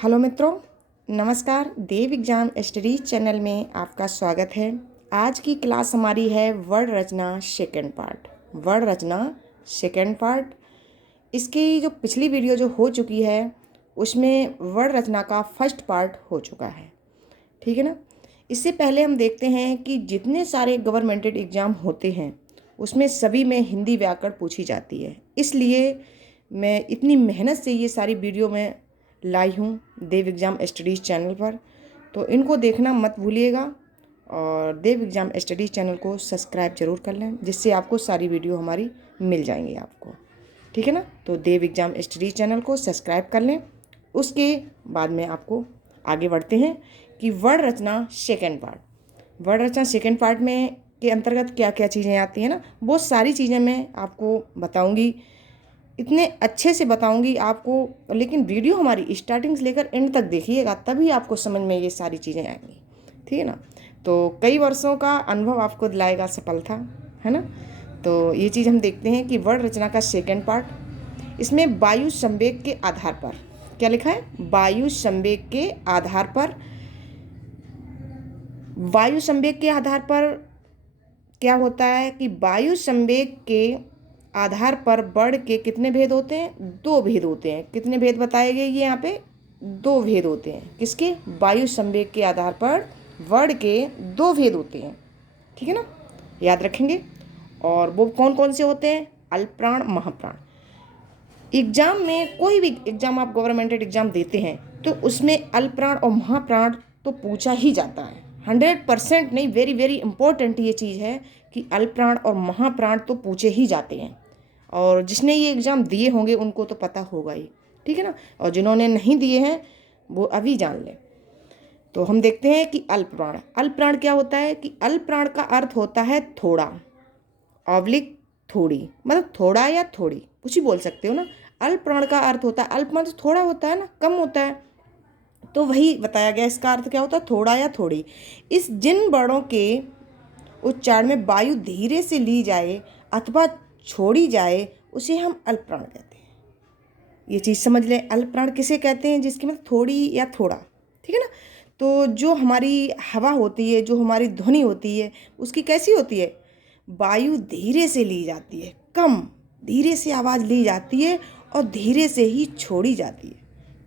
Hello मित्रों, नमस्कार। देव exam studies channel में आपका स्वागत है। आज की क्लास हमारी है वर्ण रचना सेकेंड पार्ट। वर्ण रचना सेकेंड पार्ट, इसकी जो पिछली वीडियो जो हो चुकी है उसमें वर्ण रचना का फर्स्ट पार्ट हो चुका है, ठीक है ना। इससे पहले हम देखते हैं कि जितने सारे गवर्नमेंटेड एग्ज़ाम होते हैं उसमें सभी में हिंदी व्याकरण पूछी जाती है। इसलिए मैं इतनी मेहनत से ये सारी वीडियो में लाई हूँ देव एग्ज़ाम स्टडीज़ चैनल पर, तो इनको देखना मत भूलिएगा और देव एग्ज़ाम स्टडीज़ चैनल को सब्सक्राइब जरूर कर लें, जिससे आपको सारी वीडियो हमारी मिल जाएंगी आपको, ठीक है ना। तो देव एग्ज़ाम स्टडीज़ चैनल को सब्सक्राइब कर लें। उसके बाद में आपको आगे बढ़ते हैं कि वर्ण रचना सेकेंड पार्ट। वर्ण रचना सेकेंड पार्ट में के अंतर्गत क्या क्या चीज़ें आती हैं ना, बहुत सारी चीज़ें मैं आपको बताऊंगी, इतने अच्छे से बताऊंगी आपको। लेकिन वीडियो हमारी स्टार्टिंग से लेकर एंड तक देखिएगा, तभी आपको समझ में ये सारी चीज़ें आएंगी, ठीक है ना। तो कई वर्षों का अनुभव आपको दिलाएगा सफलता, है ना। तो ये चीज़ हम देखते हैं कि वर्ण रचना का सेकेंड पार्ट, इसमें वायु संवेग के आधार पर क्या लिखा है। वायु संवेग के आधार पर, वायु संवेग के आधार पर क्या होता है कि वायु संवेग के आधार पर वर्ण के कितने भेद होते हैं? दो भेद होते हैं। कितने भेद बताए गए? ये यहाँ पे दो भेद होते हैं। किसके? वायु संवेग के आधार पर वर्ण के दो भेद होते हैं, ठीक है ना, याद रखेंगे। और वो कौन कौन से होते हैं? अल्पप्राण, महाप्राण। एग्जाम में कोई भी एग्जाम आप गवर्नमेंटेड एग्जाम देते हैं तो उसमें अल्पप्राण और महाप्राण तो पूछा ही जाता है। 100% नहीं, वेरी वेरी इंपॉर्टेंट ये चीज़ है कि अल्पप्राण और महाप्राण तो पूछे ही जाते हैं। और जिसने ये एग्ज़ाम दिए होंगे उनको तो पता होगा ही, ठीक है ना। और जिन्होंने नहीं दिए हैं वो अभी जान लें। तो हम देखते हैं कि अल्पप्राण, अल्पप्राण क्या होता है कि अल्पप्राण का अर्थ होता है थोड़ा, ऑब्लिक थोड़ी, मतलब थोड़ा या थोड़ी कुछ ही बोल सकते हो ना। अल्पप्राण का अर्थ होता है, अल्प मतलब थोड़ा होता है ना, कम होता है, तो वही बताया गया। इसका अर्थ क्या होता है? थोड़ा या थोड़ी। इस जिन वर्णों के उच्चारण में वायु धीरे से ली जाए अथवा छोड़ी जाए उसे हम अल्पप्राण कहते हैं। ये चीज़ समझ लें, अल्पप्राण किसे कहते हैं? जिसकी मतलब थोड़ी या थोड़ा, ठीक है ना। तो जो हमारी हवा होती है, जो हमारी ध्वनि होती है, उसकी कैसी होती है? वायु धीरे से ली जाती है, कम धीरे से आवाज़ ली जाती है और धीरे से ही छोड़ी जाती है,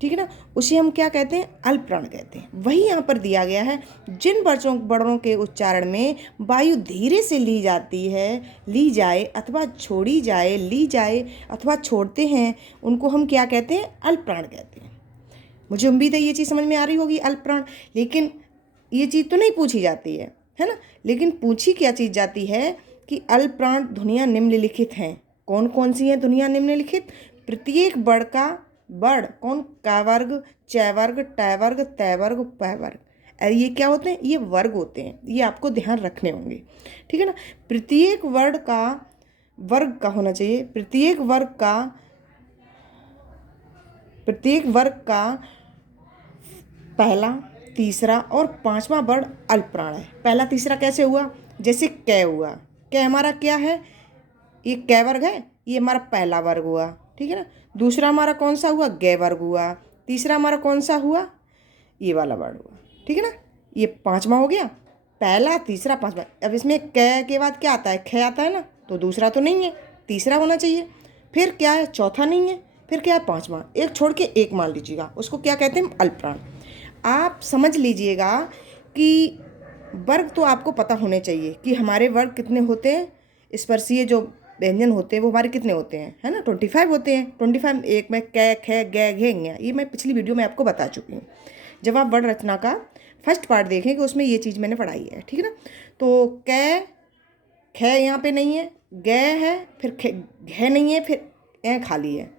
ठीक है ना। उसे हम क्या कहते हैं? अल्पप्राण कहते हैं। वही यहाँ पर दिया गया है, जिन वर्णों के उच्चारण में वायु धीरे से ली जाती है, ली जाए अथवा छोड़ी जाए, ली जाए अथवा छोड़ते हैं, उनको हम क्या कहते हैं? अल्पप्राण कहते हैं। मुझे उम्मीद है ये चीज़ समझ में आ रही होगी, अल्पप्राण। लेकिन ये चीज़ तो नहीं पूछी जाती है ना। लेकिन पूछी क्या चीज़ जाती है कि अल्पप्राण ध्वनियाँ निम्नलिखित हैं। कौन कौन सी हैं ध्वनियाँ निम्नलिखित? प्रत्येक वर्ण का वर्ण कौन? का वर्ग, च वर्ग, ट वर्ग, त वर्ग, प वर्ग। अरे ये क्या होते हैं? ये वर्ग होते हैं, ये आपको ध्यान रखने होंगे, ठीक है ना। प्रत्येक वर्ण का वर्ग का होना चाहिए। प्रत्येक वर्ग का पहला, तीसरा और पांचवा वर्ण अल्पप्राण है। पहला तीसरा कैसे हुआ? जैसे क हुआ, क हमारा क्या है? ये क वर्ग है, ये हमारा पहला वर्ग हुआ, ठीक है ना। दूसरा हमारा कौन सा हुआ? ग वर्ग हुआ। तीसरा हमारा कौन सा हुआ? ये वाला वर्ग हुआ, ठीक है ना। ये पांचवा हो गया, पहला, तीसरा, पांचवा। अब इसमें क के बाद क्या आता है? ख आता है ना, तो दूसरा तो नहीं है, तीसरा होना चाहिए। फिर क्या है? चौथा नहीं है। फिर क्या है? पांचवा। एक छोड़ के एक मान लीजिएगा, उसको क्या कहते हैं? अल्पप्राण। आप समझ लीजिएगा कि वर्ग तो आपको पता होने चाहिए कि हमारे वर्ग कितने होते हैं। स्पर्शीय जो व्यंजन होते हैं वो हमारे कितने होते हैं, है ना? 25 होते हैं। 25 एक में क, ख, ग, घ, ये मैं पिछली वीडियो में आपको बता चुकी हूँ। जब आप वर्ण रचना का फर्स्ट पार्ट देखें कि उसमें ये चीज़ मैंने पढ़ाई है, ठीक है ना। तो क, ख यहाँ पे नहीं है, ग है, फिर घ नहीं है, फिर ए खाली है,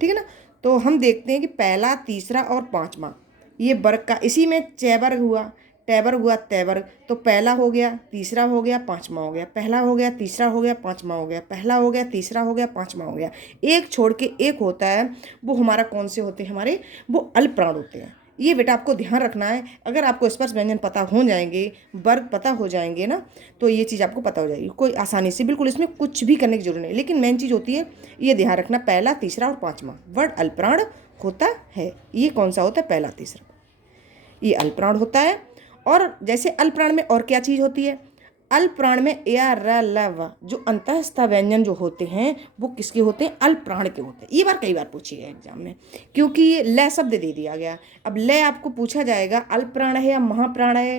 ठीक है ना। तो हम देखते हैं कि पहला, तीसरा और पांचवा ये वर्ग का, इसी में च वर्ग हुआ, ट वर्ग हुआ, त वर्ग। तो पहला हो गया, तीसरा हो गया, पांचवा हो गया, पहला हो गया, तीसरा हो गया, पांचवा हो गया, पहला हो गया, तीसरा हो गया, पांचवा हो गया। एक छोड़ के एक होता है, वो हमारा कौन से होते हैं? हमारे वो अल्पप्राण होते हैं। ये बेटा आपको ध्यान रखना है। अगर आपको स्पर्श व्यंजन पता हो जाएंगे, वर्ग पता हो जाएंगे ना, तो ये चीज़ आपको पता हो जाएगी, कोई आसानी से, बिल्कुल इसमें कुछ भी करने की जरूरत नहीं। लेकिन मेन चीज़ होती है ये ध्यान रखना, पहला, तीसरा और पाँचवा वर्ड अल्पप्राण होता है। ये कौन सा होता है? पहला, तीसरा, ये अल्पप्राण होता है। और जैसे अल्पप्राण में और क्या चीज़ होती है? अल्पप्राण में या र ल व जो अंतःस्थ व्यंजन जो होते हैं वो किसके होते हैं? अल्पप्राण के होते हैं। ये बार कई बार पूछी है एग्जाम में, क्योंकि ये ल शब्द दे दिया गया। अब ल आपको पूछा जाएगा अल्पप्राण है या महाप्राण है,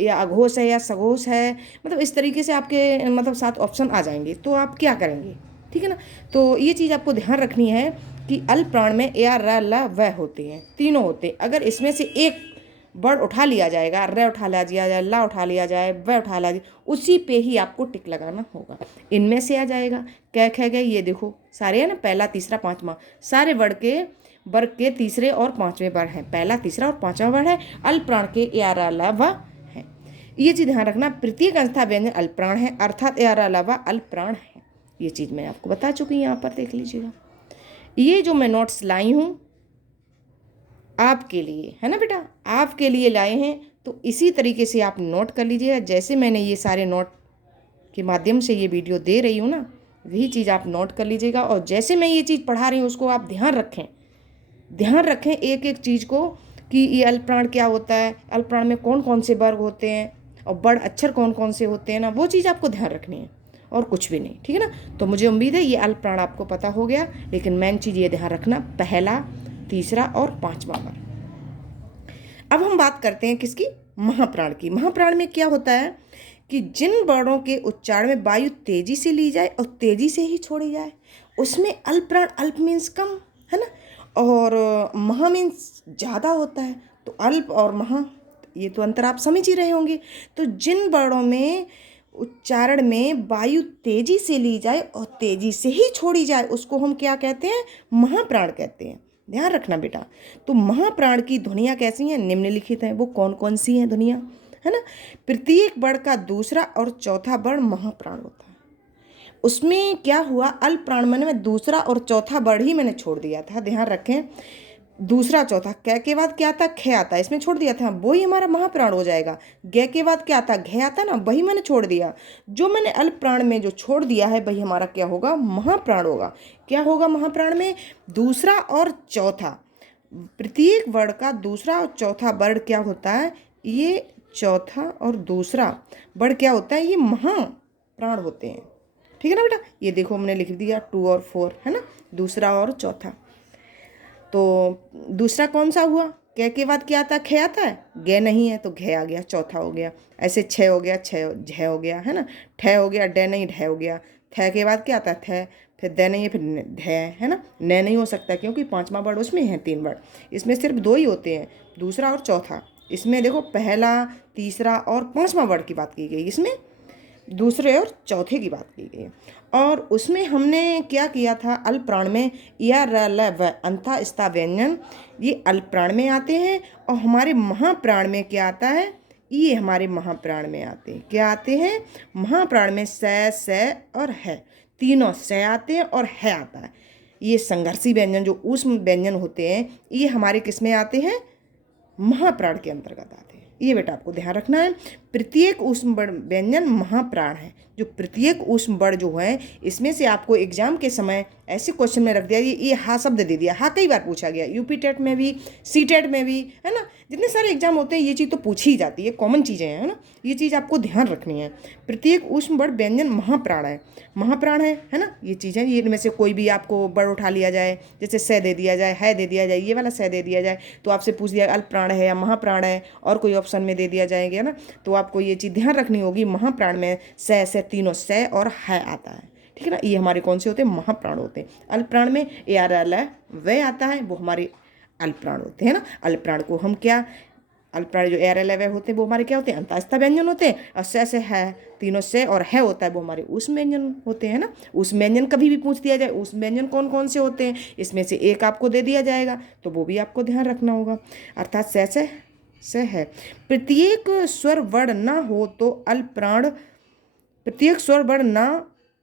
या अघोष है या सघोष है, मतलब इस तरीके से आपके मतलब 7 ऑप्शन आ जाएंगे, तो आप क्या करेंगे? ठीक है ना। तो ये चीज़ आपको ध्यान रखनी है कि अल्पप्राण में या र ल व होते हैं, तीनों होते हैं। अगर इसमें से एक वर्ड उठा लिया जाएगा, र उठा लिया जाए, ला उठा लिया जाए, व उठा लिया जाए, उसी पे ही आपको टिक लगाना होगा। इनमें से आ जाएगा कै ख गए, ये देखो सारे है ना, पहला, तीसरा, पांचवा, सारे वर्ग के तीसरे और पांचवें वर्ड हैं। पहला, तीसरा और पांचवा वर्ड है अल्पप्राण के या र ल व है। ये चीज़ ध्यान रखना, प्रत्येक अंतः व्यंजन अल्पप्राण है, अर्थात या र ल व अल्पप्राण है। ये चीज़ मैं आपको बता चुकी हूँ, यहाँ पर देख लीजिएगा। ये जो मैं नोट्स लाई हूँ आपके लिए, है ना बेटा, आपके लिए लाए हैं, तो इसी तरीके से आप नोट कर लीजिएगा। जैसे मैंने ये सारे नोट के माध्यम से ये वीडियो दे रही हूँ ना, वही चीज़ आप नोट कर लीजिएगा। और जैसे मैं ये चीज़ पढ़ा रही हूँ उसको आप ध्यान रखें, ध्यान रखें एक एक चीज़ को, कि ये अल्पप्राण क्या होता है, अल्पप्राण में कौन कौन से वर्ग होते हैं और बड़ अक्षर कौन कौन से होते हैं ना, वो चीज़ आपको ध्यान रखनी है और कुछ भी नहीं। ठीक है ना। तो मुझे उम्मीद है ये अल्पप्राण आपको पता हो गया, लेकिन मेन चीज़ ये ध्यान रखना, पहला, तीसरा और पांचवा वर्ग। अब हम बात करते हैं किसकी? महाप्राण की। महाप्राण में क्या होता है कि जिन वर्णों के उच्चारण में वायु तेजी से ली जाए और तेजी से ही छोड़ी जाए, उसमें अल्पप्राण, अल्प मीन्स कम, है ना, और महा मीन्स ज़्यादा होता है। तो अल्प और महा, ये तो अंतर आप समझ ही रहे होंगे। तो जिन वर्णों में उच्चारण में वायु तेजी से ली जाए और तेजी से ही छोड़ी जाए, उसको हम क्या कहते हैं? महाप्राण कहते हैं। ध्यान रखना बेटा। तो महाप्राण की ध्वनियाँ कैसी हैं? निम्नलिखित हैं। वो कौन कौन सी हैं ध्वनियाँ, है ना? प्रत्येक वर्ण का दूसरा और चौथा वर्ण महाप्राण होता है। उसमें क्या हुआ, अल्पप्राण में दूसरा और चौथा वर्ण ही मैंने छोड़ दिया था, ध्यान रखें। दूसरा चौथा, कै के बाद क्या आता? ख आता, इसमें छोड़ दिया था, वही हमारा महाप्राण हो जाएगा। ग के बाद क्या आता? घ आता ना, वही मैंने छोड़ दिया। जो मैंने अल्पप्राण में जो छोड़ दिया है वही हमारा क्या होगा? महाप्राण होगा। क्या होगा महाप्राण में? दूसरा और चौथा, प्रत्येक वर्ण का दूसरा और चौथा वर्ण क्या होता है? ये चौथा और दूसरा वर्ण क्या होता है? ये महाप्राण होते हैं। ठीक है ना बेटा। ये देखो हमने लिख दिया 2 और 4, है ना, दूसरा और चौथा। तो दूसरा कौन सा हुआ? कै के बाद क्या आता? ख आता है, ग नहीं है तो घ आ गया, चौथा हो गया। ऐसे 6 हो गया, 6 झ हो गया, है ना, ठ हो गया, ड नहीं ढ हो गया। थ के बाद क्या आता है? थ, फिर द नहीं है, फिर ढ, है ना, न नहीं हो सकता क्योंकि पांचवा वर्ड उसमें है, 3 वर्ड, इसमें सिर्फ 2 ही होते हैं, दूसरा और चौथा। इसमें देखो पहला, तीसरा और पांचवा वर्ड की बात की गई, इसमें दूसरे और चौथे की बात की गई। और उसमें हमने क्या किया था? अल्पप्राण में या र ल व अंतःस्थ व्यंजन ये अल्पप्राण में आते हैं, और हमारे महाप्राण में क्या आता है? ये हमारे महाप्राण में आते हैं। क्या आते हैं? महाप्राण में स और है, तीनों स आते हैं और है आता है। ये संघर्षी व्यंजन जो ऊष्म व्यंजन होते हैं, ये हमारे किस में आते हैं? महाप्राण के अंतर्गत आते हैं। ये बेटा आपको ध्यान रखना है। प्रत्येक ऊष्म व्यंजन महाप्राण है। जो प्रत्येक ऊष्म वर्ण जो है, इसमें से आपको एग्जाम के समय ऐसे क्वेश्चन में रख दिया, ये हा शब्द दे दिया, हा कई बार पूछा गया, यूपी टेट में भी, सी टेट में भी, है ना, जितने सारे एग्जाम होते हैं ये चीज़ तो पूछी ही जाती है, कॉमन चीज़ें हैं, है ना। ये चीज़ आपको ध्यान रखनी है। प्रत्येक ऊष्म वर्ण व्यंजन महाप्राण है, महाप्राण है ना। ये चीज़ें, ये इनमें से कोई भी आपको वर्ण उठा लिया जाए, जैसे स दे दिया जाए, है दे दिया जाए, ये वाला स दे दिया जाए, तो आपसे पूछ दिया अल्पप्राण है या महाप्राण है, और कोई ऑप्शन में दे दिया जाएगा ना, तो आपको ये चीज़ ध्यान रखनी होगी। महाप्राण में स तीनों स और है आता है। ठीक है ना। ये हमारे कौन से होते हैं? महाप्राण होते हैं। अल्पप्राण में ए आर एल व आता है, वो हमारे अल्पप्राण होते हैं ना। अल्पप्राण को हम क्या, अल्पप्राण जो ए आर एल व होते हैं वो हमारे क्या होते हैं? अंतःस्थ व्यंजन होते हैं। और से है, तीनों से और है होता है, वो हमारे ऊष्म व्यंजन होते हैं ना। ऊष्म व्यंजन कभी भी पूछ दिया जाए, ऊष्म व्यंजन कौन कौन से होते हैं, इसमें से एक आपको दे दिया जाएगा, तो वो भी आपको ध्यान रखना होगा। अर्थात से है। प्रत्येक स्वर वर्ण ना हो तो अल्पप्राण, प्रत्येक स्वर वर्ण ना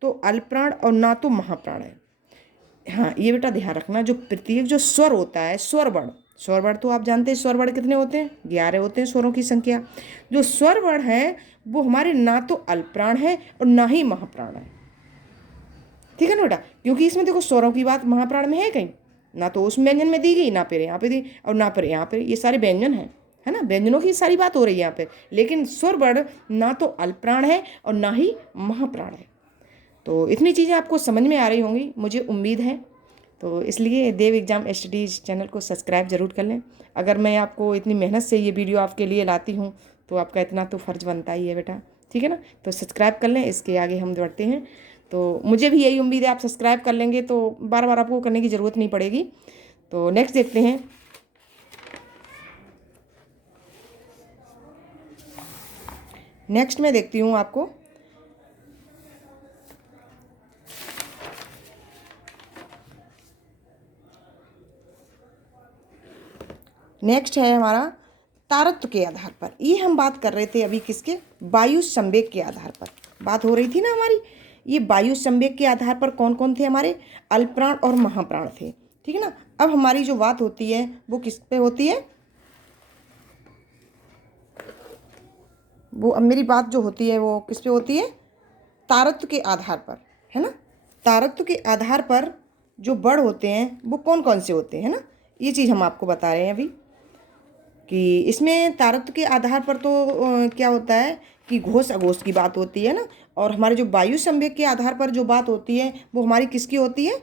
तो अल्पप्राण और ना तो महाप्राण है। हाँ, ये बेटा ध्यान रखना, जो प्रत्येक जो स्वर होता है, स्वर वर्ण, स्वर वर्ण तो आप जानते हैं स्वर वर्ण कितने होते हैं, 11 होते हैं स्वरों की संख्या। जो स्वर वर्ण है वो हमारे ना तो अल्पप्राण है और ना ही महाप्राण है, ठीक है ना बेटा, क्योंकि इसमें देखो स्वरों की बात महाप्राण में है कहीं, ना तो उस व्यंजन में दी गई, ना फिर यहाँ पे दी, और ना फिर यहाँ पे, ये सारे व्यंजन हैं, है ना, व्यंजनों की सारी बात हो रही है यहाँ पे। लेकिन स्वर वर्ण ना तो अल्पप्राण है और ना ही महाप्राण है। तो इतनी चीज़ें आपको समझ में आ रही होंगी मुझे उम्मीद है। तो इसलिए देव एग्ज़ाम स्टडीज़ चैनल को सब्सक्राइब जरूर कर लें। अगर मैं आपको इतनी मेहनत से ये वीडियो आपके लिए लाती हूँ तो आपका इतना तो फ़र्ज बनता ही है बेटा, ठीक है ना। तो सब्सक्राइब कर लें, इसके आगे हम बढ़ते हैं। तो मुझे भी यही उम्मीद है आप सब्सक्राइब कर लेंगे तो बार बार आपको करने की ज़रूरत नहीं पड़ेगी। तो नेक्स्ट देखते हैं। नेक्स्ट मैं देखती हूँ आपको नेक्स्ट है हमारा तारत्व के आधार पर। ये हम बात कर रहे थे अभी किसके, वायु संवेग के आधार पर बात हो रही थी ना हमारी। ये वायु संवेग के आधार पर कौन कौन थे हमारे, अल्पप्राण और महाप्राण थे, ठीक है ना। अब हमारी जो बात होती है वो किस पे होती है, वो अब मेरी बात जो होती है वो किस पे होती है, तारत्व के आधार पर, है ना। तारत्व के आधार पर जो बड़ होते हैं वो कौन कौन से होते हैं ना, ये चीज़ हम आपको बता रहे हैं अभी कि इसमें तारत्व के आधार पर तो क्या होता है कि घोष अघोष की बात होती है ना। और हमारे जो वायु संवेग के आधार पर जो बात होती है वो हमारी किसकी होती है,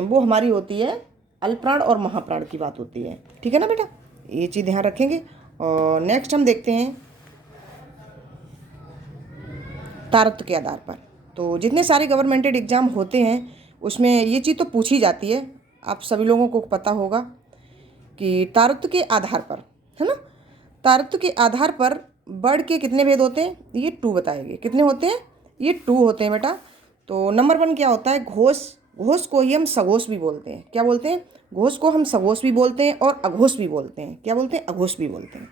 वो हमारी होती है अल्पप्राण और महाप्राण की बात होती है, ठीक है ना बेटा, ये चीज़ ध्यान रखेंगे। और नेक्स्ट हम देखते हैं तारत्व के आधार पर। तो जितने सारे गवर्नमेंटेड एग्ज़ाम होते हैं उसमें ये चीज़ तो पूछी जाती है, आप सभी लोगों को पता होगा कि तारत्व के आधार पर, है ना, तारत्व के आधार पर वर्ड के कितने भेद होते हैं, ये 2 बताएंगे। कितने होते हैं, ये 2 होते हैं बेटा। तो नंबर 1 क्या होता है, घोष। घोष को ही हम सघोष भी बोलते हैं। क्या बोलते हैं, घोष को हम सघोष भी बोलते हैं और अघोष भी बोलते हैं। क्या बोलते हैं, अघोष भी बोलते हैं।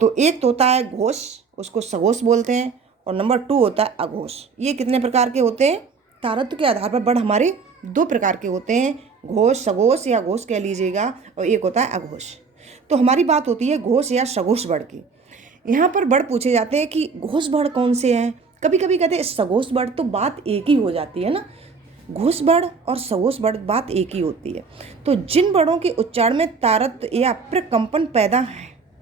तो एक तो होता है घोष, उसको सघोष बोलते हैं, और नंबर 2 होता है अघोष। ये कितने प्रकार के होते हैं, तारत्व के आधार पर वर्ड हमारे 2 प्रकार के होते हैं, घोष सघोष या घोष कह लीजिएगा, और एक होता है अघोष। तो हमारी बात होती है घोष या सघोष वर्ड की। यहाँ पर वर्ड पूछे जाते हैं कि घोष वर्ड कौन से हैं। कभी कभी कहते हैं सघोष वर्ड, तो बात एक ही हो जाती है ना, घोष वर्ड और सघोष वर्ड बात एक ही होती है। तो जिन वर्णों के उच्चारण में तारत्व या प्रकंपन पैदा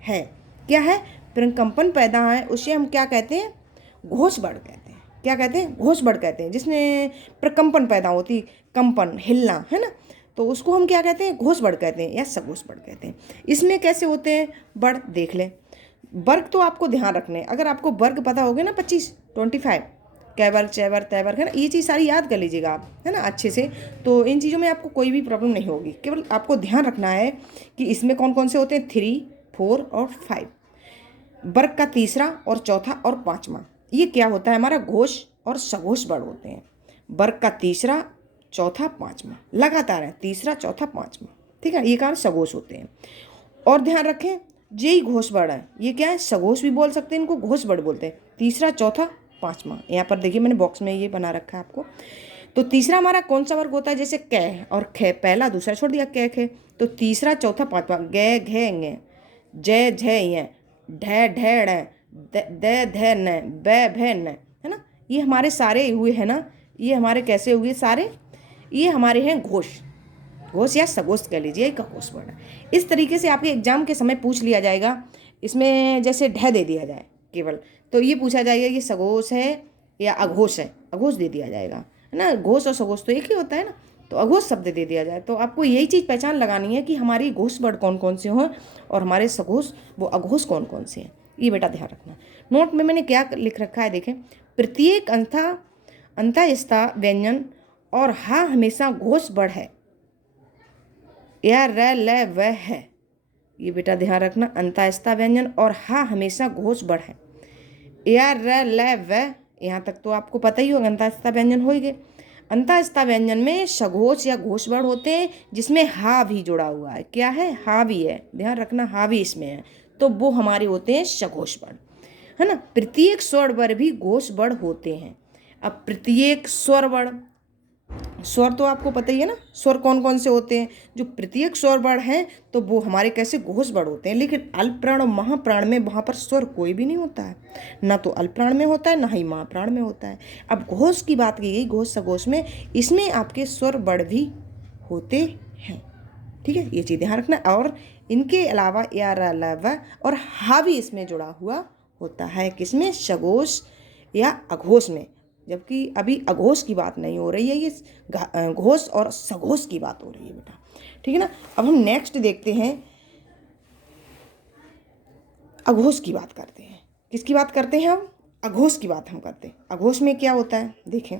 है, क्या है, प्रकंपन पैदा है, उसे हम क्या कहते हैं, घोष वर्ड कहते हैं। क्या कहते हैं, घोष वर्ड कहते हैं। जिसमें प्रकंपन पैदा होती, कंपन, हिलना, है ना, तो उसको हम क्या कहते हैं, घोष वर्ड कहते हैं या सघोष वर्ड कहते हैं। इसमें कैसे होते हैं वर्ड देख लें। वर्ग तो आपको ध्यान रखने, अगर आपको वर्ग पता हो गए ना 25 कैवर्ग चैवर्ग तैवर्ग, है ना, ये चीज़ सारी याद कर लीजिएगा आप, है ना, अच्छे से। तो इन चीज़ों में आपको कोई भी प्रॉब्लम नहीं होगी। केवल आपको ध्यान रखना है कि इसमें कौन कौन से होते हैं, 3, 4 और 5। वर्ग का तीसरा और चौथा और पाँचवा, ये क्या होता है, हमारा घोष और सघोष वर्ड होते हैं। वर्ग का तीसरा, चौथा, पाँचवा लगातार है, तीसरा, चौथा, पाँचवा, ठीक है, ये कारण सघोष होते हैं। और ध्यान रखें यही घोष वर्ड है, ये क्या है, सघोष भी बोल सकते हैं, इनको घोष वर्ड बोलते हैं। तीसरा, चौथा, पाँचवा, यहाँ पर देखिए मैंने बॉक्स में ये बना रखा है आपको। तो तीसरा हमारा कौन सा वर्ग होता है, जैसे कै और खे, पहला दूसरा छोड़ दिया, कै खे। तो तीसरा, चौथा, पाँचवा, गे घे गे, जय झे ये, ढे ढेड़, दे धे न, बै भे न, है ना, ये हमारे सारे हुए हैं ना, ये हमारे कैसे हुए सारे, ये हमारे हैं घोष। घोष या सघोष कह लीजिए, एक घोष वर्ड है। इस तरीके से आपके एग्जाम के समय पूछ लिया जाएगा। इसमें जैसे ढह दे दिया जाए केवल, तो ये पूछा जाएगा ये सघोष है या अघोष है, अघोष दे दिया जाएगा, है ना। घोष और सघोष तो एक ही होता है ना, तो अघोष शब्द दे दिया जाए। तो आपको यही चीज़ पहचान लगानी है कि हमारी घोष वर्ड कौन कौन से हों और हमारे सघोष वो अघोष कौन कौन से हैं, ये बेटा ध्यान रखना। नोट में मैंने क्या लिख रखा है देखें, प्रत्येक अंतःस्था व्यंजन और हा हमेशा घोष वर्ड है, या र ल व है, ये बेटा ध्यान रखना। अंतःस्था व्यंजन और हा हमेशा घोष वर्ड है, या र ल व, यहाँ तक तो आपको पता ही होगा, अंतःस्था व्यंजन हो ही गए। अंतःस्था व्यंजन में सघोष या घोष वर्ड होते हैं जिसमें हा भी जुड़ा हुआ है। क्या है, हा भी है, ध्यान रखना, हा भी इसमें है, तो वो हमारे होते हैं सघोष वर्ड, है ना। प्रत्येक स्वर वर्ड भी घोष वर्ड होते हैं। अब प्रत्येक स्वर वर्ड स्वर तो आपको पता ही है ना, स्वर कौन कौन से होते हैं। जो प्रत्येक स्वर वर्ण हैं तो वो हमारे कैसे घोष वर्ण होते हैं, लेकिन अल्प प्राण और महाप्राण में वहाँ पर स्वर कोई भी नहीं होता है, ना तो अल्प प्राण में होता है ना ही महाप्राण में होता है। अब घोष की बात की गई, घोष सघोष में, इसमें आपके स्वर वर्ण भी होते हैं। ठीक है, ये चीज़ ध्यान रखना। और इनके अलावा या अलावा और हा भी इसमें जुड़ा हुआ होता है, किसमें, सघोष या अघोष में, जबकि अभी अघोष की बात नहीं हो रही है, ये घोष और सघोष की बात हो रही है बेटा। ठीक है ना। अब हम नेक्स्ट देखते हैं, अघोष की बात करते हैं। किसकी बात करते हैं हम, अघोष की बात हम करते हैं। अघोष में क्या होता है देखें,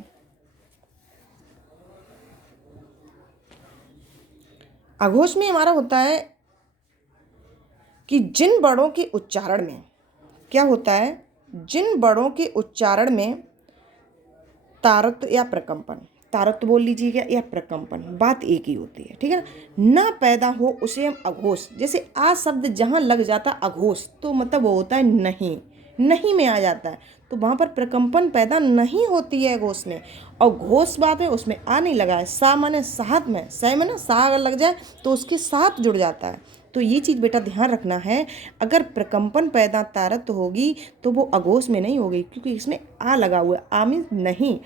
अघोष में हमारा होता है कि जिन वर्णों के उच्चारण में क्या होता है, जिन वर्णों के उच्चारण में तारत्व या प्रकंपन, तारत्व बोल लीजिएगा या प्रकंपन, बात एक ही होती है। ठीक है ना पैदा हो उसे हम अघोष, जैसे आ शब्द जहाँ लग जाता अघोष तो मतलब वो होता है नहीं, नहीं में आ जाता है, तो वहाँ पर प्रकंपन पैदा नहीं होती है घोष में। और घोष बात है उसमें आ नहीं लगा है, सा माने साथ में, सह में ना सा अगर लग जाए तो उसके साथ जुड़ जाता है। तो ये चीज़ बेटा ध्यान रखना है, अगर प्रकंपन पैदा तारत्व होगी तो वो अघोष में नहीं होगी, क्योंकि इसमें आ लगा हुआ है, आ मीन्स नहीं,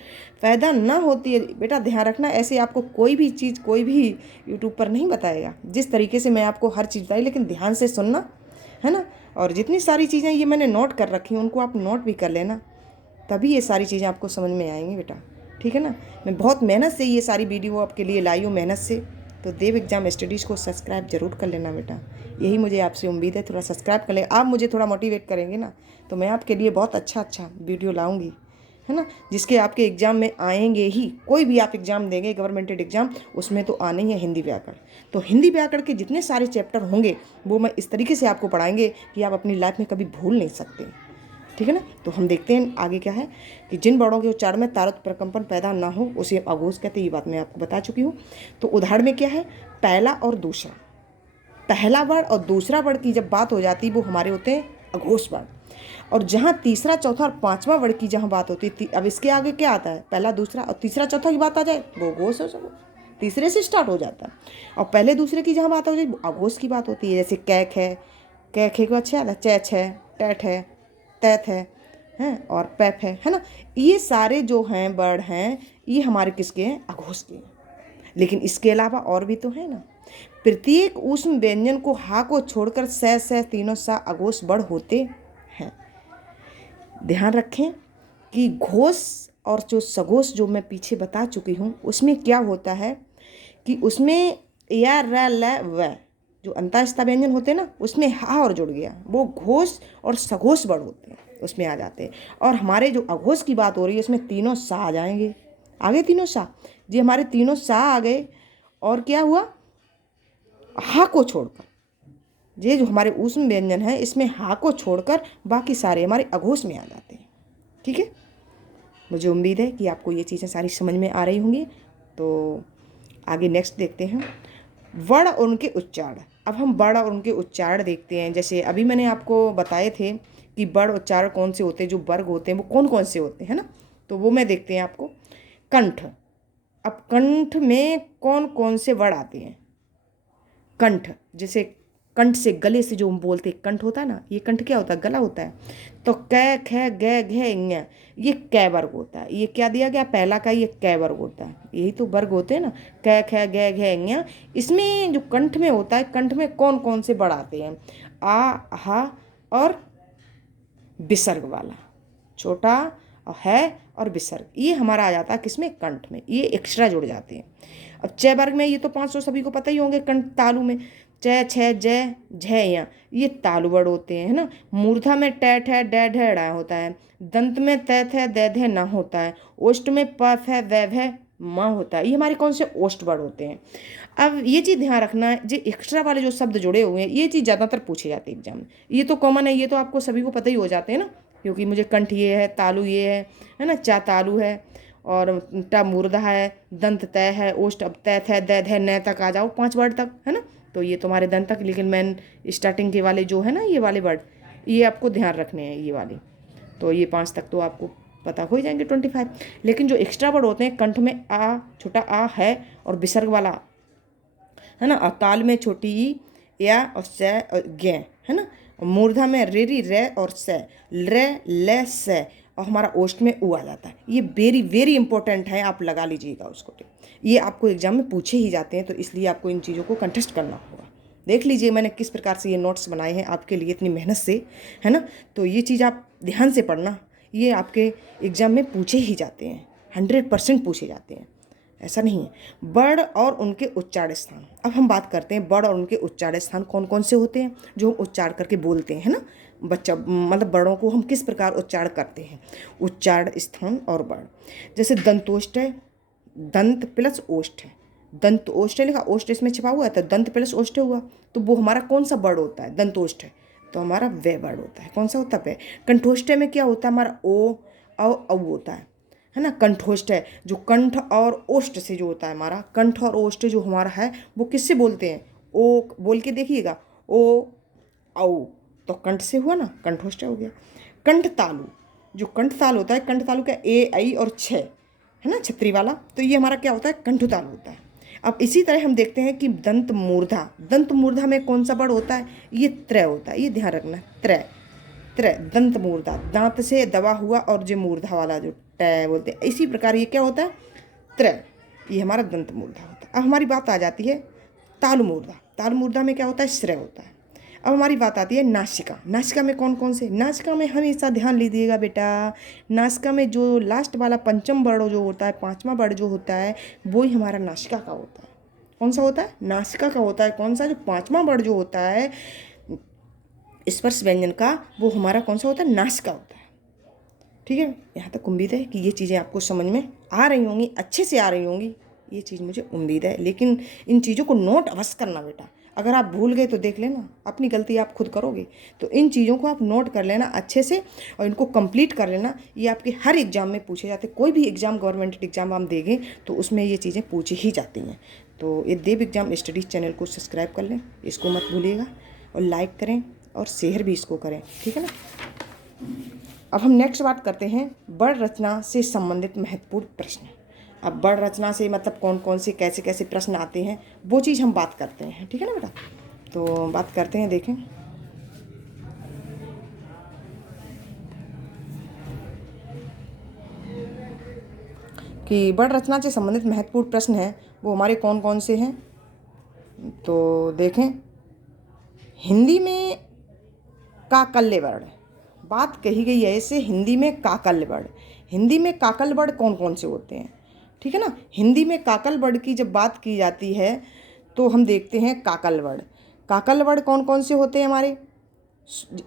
पैदा ना होती है बेटा। ध्यान रखना, ऐसे आपको कोई भी चीज़ कोई भी यूट्यूब पर नहीं बताएगा, जिस तरीके से मैं आपको हर चीज़ बताई, लेकिन ध्यान से सुनना है ना। और जितनी सारी चीज़ें ये मैंने नोट कर रखी हैं उनको आप नोट भी कर लेना, तभी ये सारी चीज़ें आपको समझ में आएंगी बेटा। ठीक है ना। मैं बहुत मेहनत से ये सारी वीडियो आपके लिए लाई हूँ, मेहनत से। तो देव एग्जाम स्टडीज़ को सब्सक्राइब जरूर कर लेना बेटा, यही मुझे आपसे उम्मीद है। थोड़ा सब्सक्राइब कर ले, आप मुझे थोड़ा मोटिवेट करेंगे ना, तो मैं आपके लिए बहुत अच्छा वीडियो लाऊंगी, है ना, जिसके आपके एग्ज़ाम में आएंगे ही। कोई भी आप एग्ज़ाम देंगे गवर्नमेंटेड एग्ज़ाम, उसमें तो आने ही है हिंदी व्याकरण। तो हिंदी व्याकरण के जितने सारे चैप्टर होंगे वो मैं इस तरीके से आपको पढ़ाएंगे कि आप अपनी लाइफ में कभी भूल नहीं सकते। ठीक है ना। तो हम देखते हैं आगे क्या है कि जिन वर्णों के उच्चारण में तारत्व प्रकंपन पैदा ना हो उसे अघोष कहते हैं। ये बात मैं आपको बता चुकी हूँ। तो उदाहरण में क्या है, पहला और दूसरा, पहला वर्ण और दूसरा वर्ण की जब बात हो जाती है वो हमारे होते हैं अघोष वर्ण। और जहाँ तीसरा चौथा और पांचवा वर्ण की जहाँ बात होती है, अब इसके आगे क्या आता है, पहला दूसरा और तीसरा चौथा की बात आ जाए वो घोष हो सको, तीसरे से स्टार्ट हो जाता है। और पहले दूसरे की जहाँ बात हो जाए वो अघोष की बात होती है। जैसे कैक है, कैक है को अच्छा आता है, चैच है, टैट है, तैत है, हैं, और पैप है ना। ये सारे जो हैं वर्ण हैं ये हमारे किसके हैं, अघोष के हैं। लेकिन इसके अलावा और भी तो है ना। प्रत्येक ऊष्म व्यंजन को हा को छोड़कर स तीनों सा अघोष वर्ण होते हैं। ध्यान रखें कि घोष और जो सघोष जो मैं पीछे बता चुकी हूँ उसमें क्या होता है कि उसमें या र ल व जो अंतःस्था व्यंजन होते हैं ना उसमें हा और जुड़ गया, वो घोष और सघोष वर्ण होते हैं, उसमें आ जाते हैं। और हमारे जो अघोष की बात हो रही है उसमें तीनों सा आ जाएंगे, आगे तीनों सा, जी हमारे तीनों सा आ गए। और क्या हुआ, हा को छोड़कर, ये जो हमारे ऊष्म व्यंजन है इसमें हा को छोड़कर बाकी सारे हमारे अघोष में आ जाते हैं। ठीक है, मुझे उम्मीद है कि आपको ये चीज़ें सारी समझ में आ रही होंगी। तो आगे नेक्स्ट देखते हैं वर्ण और उनके उच्चारण। अब हम वर्ण और उनके उच्चारण देखते हैं। जैसे अभी मैंने आपको बताए थे कि वर्ण उच्चारण कौन से होते हैं, जो वर्ग होते हैं वो कौन कौन से होते हैं ना, तो वो मैं देखते हैं आपको। कंठ, अब कंठ में कौन कौन से वर्ण आते हैं, कंठ, जैसे कंठ से गले से जो हम बोलते हैं कंठ होता है ना, ये कंठ क्या होता है, गला होता है। तो कै ख ग घ ङ ये कै वर्ग होता है। ये क्या दिया गया पहला का, ये कै वर्ग होता है, यही तो वर्ग होते हैं ना, कै ख ग घ ङ। इसमें जो कंठ में होता है, कंठ में कौन कौन से वर्ण आते हैं, आ हा और विसर्ग वाला, छोटा है और विसर्ग, ये हमारा आ जाता है किसमें, कंठ में, ये एक्स्ट्रा जुड़ जाते हैं। अब च वर्ग में ये तो 500 सभी को पता ही होंगे, कंठ तालु में च छ जय झ या ये तालु वर्ण होते हैं, है ना। मूर्धा में टैठ है डै ढ ड़ा होता है, दंत में तैथ है दै ध न होता है, ओष्ठ में पफ है वैभ है म होता है, ये हमारे कौन से ओष्ठ वर्ण होते हैं। अब ये चीज़ ध्यान रखना है, जो एक्स्ट्रा वाले जो शब्द जुड़े हुए हैं ये चीज़ ज़्यादातर पूछे जाते हैं एग्जाम में। ये तो कॉमन है, ये तो आपको सभी को पता ही हो जाते हैं ना, क्योंकि मुझे कंठ ये है, तालु ये है ना, चा तालु है, और टा मूर्धा है, दंत तय है, ओष्ठ अब तैथ है, दै ध न तक आ जाओ 5 वर्ड तक, है ना। तो ये तुम्हारे दंत तक, लेकिन मैन स्टार्टिंग के वाले जो है ना ये वाले वर्ड ये आपको ध्यान रखने हैं ये वाले, तो ये 5 तक तो आपको पता हो ही जाएंगे 25। लेकिन जो एक्स्ट्रा वर्ड होते हैं, कंठ में आ, छोटा आ है और विसर्ग वाला है ना, और ताल में छोटी ई या और स और गे है ना, और मूर्धा में रेरी रे और से रे ले से, और हमारा ओष्ठ में ऊ आ जाता है। ये वेरी वेरी इंपॉर्टेंट है, आप लगा लीजिएगा उसको। ये आपको एग्जाम में पूछे ही जाते हैं, तो इसलिए आपको इन चीज़ों को कंटेस्ट करना होगा। देख लीजिए मैंने किस प्रकार से ये नोट्स बनाए हैं आपके लिए इतनी मेहनत से, है ना। तो ये चीज़ आप ध्यान से पढ़ना, ये आपके एग्जाम में पूछे ही जाते हैं, 100% पूछे जाते हैं, ऐसा नहीं है। वर्ण और उनके उच्चारण स्थान। अब हम बात करते हैं वर्ण और उनके उच्चारण स्थान कौन कौन से होते हैं, जो हम उच्चारण करके बोलते हैं, है ना। बच्चा मतलब वर्णों को हम किस प्रकार उच्चारण करते हैं, उच्चारण स्थान और वर्ण। जैसे दंतोष्ठ है, दंत प्लस ओष्ठ है, दंत ओष्ठ लिखा, ओष्ठ इसमें छिपा हुआ है, तो दंत प्लस ओष्ठ हुआ, तो वो हमारा कौन सा वर्ड होता है, दंतोष्ठ है, तो हमारा वे वर्ड होता है। कौन सा होता है, वे। कंठोष्ठ में क्या होता है, हमारा ओ औ होता है ना। कंठोष्ठ है जो कंठ और ओष्ठ से जो होता है, हमारा कंठ और ओष्ठ जो हमारा है वो किससे बोलते हैं, ओ बोल के देखिएगा, ओ औ, तो कंठ से हुआ ना, कंठोष्ठ हो गया। कंठ तालु, जो कंठ ताल होता है, कंठ तालु का ए आई और छ है ना, छतरी वाला, तो ये हमारा क्या होता है, कंठताल होता है। अब इसी तरह हम देखते हैं कि दंत मूर्धा, दंत मूर्धा में कौन सा वर्ड होता है, ये त्रय होता है, ये ध्यान रखना, त्रय त्रय दंत मूर्धा, दांत से दबा हुआ और जो मूर्धा वाला जो टय बोलते हैं, इसी प्रकार ये क्या होता है, त्रय, ये हमारा दंत मूर्धा होता है। अब हमारी बात आ जाती है तालु मूर्धा, तालु मूर्धा में क्या होता है, श्रय होता है। अब हमारी बात आती है नासिका, नासिका में कौन कौन से, नासिका में हमेशा ध्यान लीजिएगा बेटा, नासिका में जो लास्ट वाला पंचम वर्ण जो होता है, पांचवा वर्ण जो होता है, वो ही हमारा नासिका का होता है। कौन सा होता है, नासिका का होता है। कौन सा, जो पांचवा वर्ण जो होता है स्पर्श व्यंजन का, वो हमारा कौन सा होता है, नासिका होता है। ठीक है, यहाँ तक उम्मीद है कि ये चीज़ें आपको समझ में आ रही होंगी, अच्छे से आ रही होंगी, ये चीज़ मुझे उम्मीद है। लेकिन इन चीज़ों को नोट अवश्य करना बेटा, अगर आप भूल गए तो देख लेना, अपनी गलती आप खुद करोगे, तो इन चीज़ों को आप नोट कर लेना अच्छे से और इनको कंप्लीट कर लेना। ये आपके हर एग्ज़ाम में पूछे जाते, कोई भी एग्ज़ाम गवर्नमेंट एग्ज़ाम हम देंगे तो उसमें ये चीज़ें पूछी ही जाती हैं। तो ये देव एग्ज़ाम स्टडीज़ चैनल को सब्सक्राइब कर लें, इसको मत भूलिएगा, और लाइक करें और शेयर भी इसको करें, ठीक है ना। अब हम नेक्स्ट बात करते हैं वर्ण रचना से संबंधित महत्वपूर्ण प्रश्न। अब वर्ण रचना से मतलब कौन कौन से कैसे कैसे प्रश्न आते हैं, वो चीज़ हम बात करते हैं, ठीक है ना बेटा। तो बात करते हैं, देखें कि वर्ण रचना से संबंधित महत्वपूर्ण प्रश्न हैं वो हमारे कौन कौन से हैं। तो देखें, हिंदी में काकल्य वर्ण, बात कही गई है ऐसे, हिंदी में काकल्य वर्ण, हिंदी में काकल्य वर्ण कौन कौन से होते हैं, ठीक है ना। हिंदी में काकल्य वर्ण की जब बात की जाती है तो हम देखते हैं काकल्य वर्ण, काकल्य वर्ण कौन कौन से होते हैं हमारे,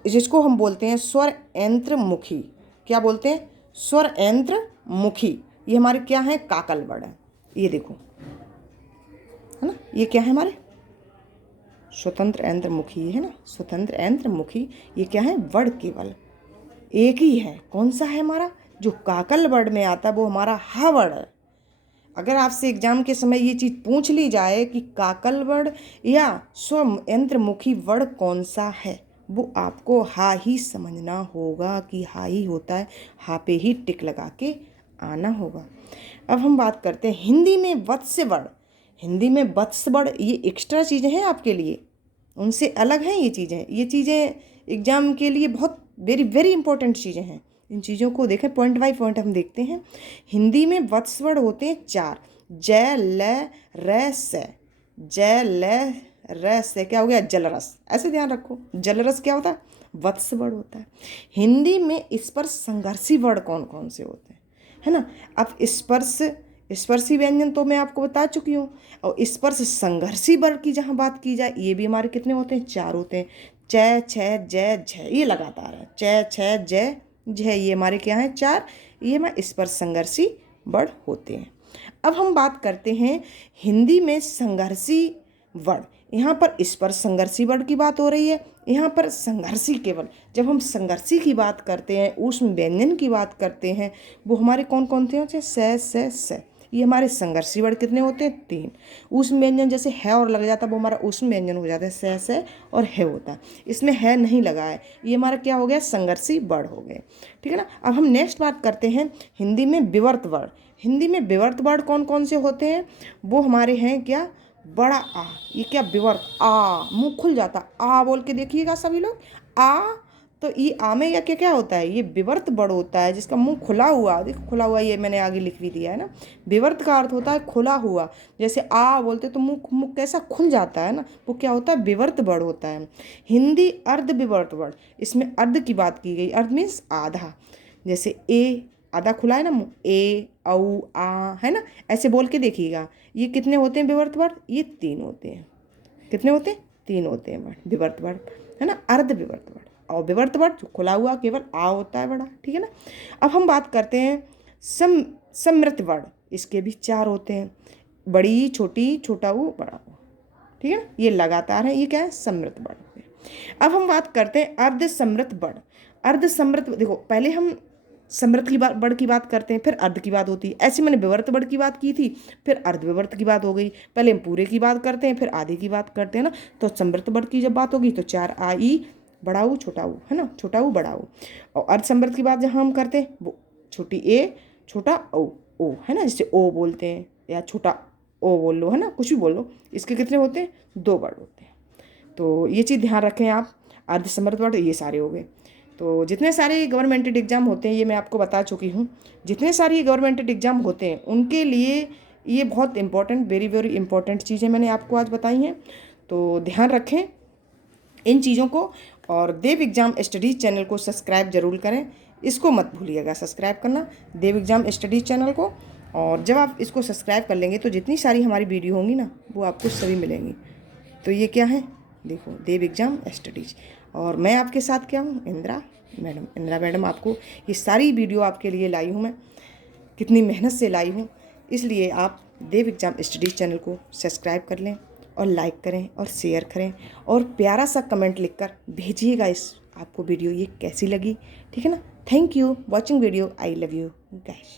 जिसको हम बोलते हैं स्वर यंत्र मुखी। क्या बोलते हैं, स्वर यंत्र मुखी, ये हमारे क्या है, काकल्य वर्ण है। ये देखो, है ना, ये क्या है हमारे स्वतंत्र यंत्रमुखी, है ना, स्वतंत्र यंत्रमुखी, ये क्या है, वर्ण केवल एक ही है। कौन सा है हमारा, जो काकल्य वर्ण में आता है वो हमारा हा वर्ण है। अगर आपसे एग्जाम के समय ये चीज़ पूछ ली जाए कि काकल्य वर्ण या स्व यंत्रमुखी वर्ण कौन सा है, वो आपको हा ही समझना होगा कि हा ही होता है, हा पे ही टिक लगा के आना होगा। अब हम बात करते हैं हिंदी में वत्स्य वर्ण, हिंदी में वत्स्य वर्ण ये एक्स्ट्रा चीज़ें हैं आपके लिए, उनसे अलग हैं ये चीज़ें, ये चीज़ें एग्जाम के लिए बहुत वेरी वेरी इंपॉर्टेंट चीज़ें हैं। इन चीज़ों को देखें, पॉइंट बाय पॉइंट हम देखते हैं। हिंदी में वत्स्य वर्ण होते हैं 4, जय ल र से, जय ल र से क्या हो गया, जलरस, ऐसे ध्यान रखो, जलरस क्या होता है, वत्स्य वर्ण होता है। हिंदी में स्पर्श संघर्षी वर्ण कौन कौन से होते हैं, है ना। अब स्पर्शी व्यंजन तो मैं आपको बता चुकी हूँ, और स्पर्श संघर्षी वर्ण की जहाँ बात की जाए, ये भी हमारे कितने होते हैं, 4 होते हैं। च छ जय झ, ये लगातार है, च छ जय झ, ये हमारे क्या हैं, 4, ये हमारे स्पर्श संघर्षी वर्ण होते हैं। अब हम बात करते हैं हिंदी में संघर्षी वर्ण, यहाँ पर स्पर्श संघर्षी वर्ण की बात हो रही है, यहाँ पर संघर्षी केवल, जब हम संघर्षी की बात करते हैं, ऊष्म व्यंजन की बात करते हैं, वो हमारे कौन कौन से होते हैं, स, ये हमारे संघर्षी वर्ण कितने होते हैं? 3। ऊष्म व्यंजन जैसे है और लग जाता है वो हमारा ऊष्म व्यंजन हो जाता है, से और है होता है। इसमें है नहीं लगा है, ये हमारा क्या हो गया? संघर्षी वर्ण हो गए। ठीक है ना। अब हम नेक्स्ट बात करते हैं हिंदी में विवर्त वर्ण। हिंदी में विवर्त वर्ण कौन कौन से होते हैं? वो हमारे हैं क्या? बड़ा आ, ये क्या? विवर्त आ, मुंह खुल जाता, आ बोल के देखिएगा सभी लोग, आ। तो ये आ में या क्या क्या होता है? ये विवर्त वर्ण होता है जिसका मुंह खुला हुआ, देखो खुला हुआ, ये मैंने आगे लिख भी दिया है ना। विवर्त का अर्थ होता है खुला हुआ, जैसे आ बोलते तो मुंह मुंह कैसा खुल जाता है ना, वो क्या होता है? विवर्त वर्ण होता है। हिंदी अर्ध विवर्त वर्ण, इसमें अर्ध की बात की गई, अर्ध मीन्स आधा, जैसे ए, आधा खुला है ना मुंह, ए औ आ, है ना, ऐसे बोल के देखिएगा। ये कितने होते हैं विवर्त वर्ण? ये 3 होते हैं। कितने होते हैं? 3 होते हैं वर्ण, विवर्त वर्ण, है ना, अर्ध विवर्त वर्ण। और विवर्त वर्ण जो खुला हुआ केवल आ होता है बड़ा। ठीक है ना। अब हम बात करते हैं सम्मिलित वर्ण, इसके भी 4 होते हैं, बड़ी, छोटी, छोटा ऊ, बड़ा ऊ। ठीक है ना, ये लगातार है, ये क्या है? सम्मिलित वर्ण। अब हम बात करते हैं अर्ध सम्मिलित वर्ण। अर्ध सम्मिलित, देखो पहले हम समृद्ध की बात, वर्ण की बात करते हैं, फिर अर्ध की बात होती है। ऐसे मैंने विवर्त वर्ण की बात की थी, फिर अर्ध विवर्त की बात हो गई। पहले हम पूरे की बात करते हैं, फिर आधे की बात करते हैं ना। तो समृद्ध वर्ण की जब बात होगी तो 4 आ, ई, बड़ा ऊ, छोटा ऊ, है ना, छोटा ऊ, बड़ा ऊ। और अर्ध समृद्ध की बात जहाँ हम करते हैं वो छोटी ए, छोटा ओ, है ना, जिससे ओ बोलते हैं, या छोटा ओ बोल लो, है ना, कुछ भी बोल लो। इसके कितने होते हैं? 2 वर्ण होते हैं। तो ये चीज़ ध्यान रखें आप। अर्ध समृद्ध वर्ण ये सारे हो गए। तो जितने सारे गवर्नमेंटेड एग्ज़ाम होते हैं ये मैं आपको बता चुकी हूँ। जितने सारे गवर्नमेंटेड एग्ज़ाम होते हैं उनके लिए ये बहुत इंपॉर्टेंट, वेरी वेरी इंपॉर्टेंट चीज़ें मैंने आपको आज बताई हैं। तो ध्यान रखें इन चीज़ों को, और देव एग्ज़ाम स्टडीज़ चैनल को सब्सक्राइब जरूर करें, इसको मत भूलिएगा सब्सक्राइब करना, देव एग्ज़ाम स्टडीज़ चैनल को। और जब आप इसको सब्सक्राइब कर लेंगे तो जितनी सारी हमारी वीडियो होंगी ना वो आपको सभी मिलेंगी। तो ये क्या है? देखो, देव एग्ज़ाम स्टडीज़, और मैं आपके साथ क्या हूँ? इंदिरा मैडम आपको ये सारी वीडियो आपके लिए लाई हूँ मैं, कितनी मेहनत से लाई हूँ। इसलिए आप देव एग्ज़ाम स्टडीज़ चैनल को सब्सक्राइब कर लें और लाइक करें और शेयर करें और प्यारा सा कमेंट लिखकर भेजिएगा इस आपको वीडियो ये कैसी लगी। ठीक है ना। Thank you watching video. I love you guys.